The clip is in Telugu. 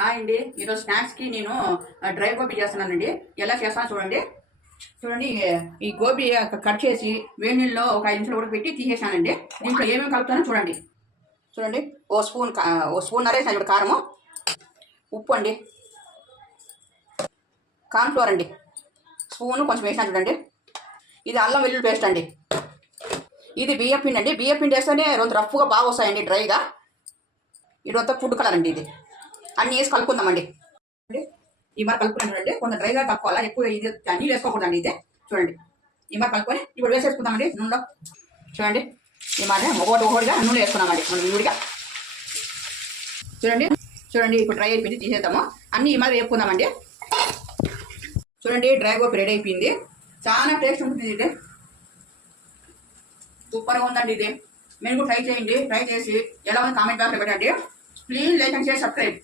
హాయ్ అండి, ఈరోజు స్నాక్స్కి నేను డ్రై గోబీ చేస్తున్నానండి. ఎలా చేస్తాను చూడండి. చూడండి, ఈ గోబీ కట్ చేసి వేడి నీళ్ళలో ఒక 5 నిమిషాలు ఉడకబెట్టి తీసేసానండి. దీంట్లో ఏమేమి కలుపుతానో చూడండి. చూడండి, ఓ స్పూన్ నరేసాను ఇప్పుడు కారము, ఉప్పు అండి, కార్న్ఫ్లోర్ అండి, స్పూను కొంచెం వేసినా చూడండి. ఇది అల్లం వెల్లుల్లి పేస్ట్ అండి. ఇది బియ్యం పిండి అండి. బియ్యం పిండి వేస్తేనే రెండు రఫ్గా బాగా వస్తాయండి డ్రైగా. ఇదంతా ఫుడ్ కలర్ అండి. ఇది అన్నీ వేసి కలుపుకుందామండి. ఈ మరి కలుపుకున్నాం చూడండి. కొంచెం డ్రైగా కలుపుకోవాలా, ఎక్కువ ఇది నీళ్ళు వేసుకోకూడదండి. ఇదే చూడండి, ఈ మరి కలుపుకొని ఇప్పుడు వేసేసుకుందామండి నూనెలో. చూడండి, ఈ మరి ఒకటిగా నూనె వేసుకున్నామండి మనం విడిగా. చూడండి చూడండి ఇప్పుడు డ్రై అయిపోయింది, తీసేద్దాము. అన్నీ ఈ మరి వేపుకుందామండి. చూడండి, డ్రై గోపి రెడీ అయిపోయింది. చాలా టేస్ట్ ఉంటుంది ఇది, సూపర్గా ఉందండి. ఇది మీరు కూడా ట్రై చేయండి. ట్రై చేసి ఎలా ఉంది కామెంట్ బాక్స్లో పెట్టండి. Please like and share, subscribe.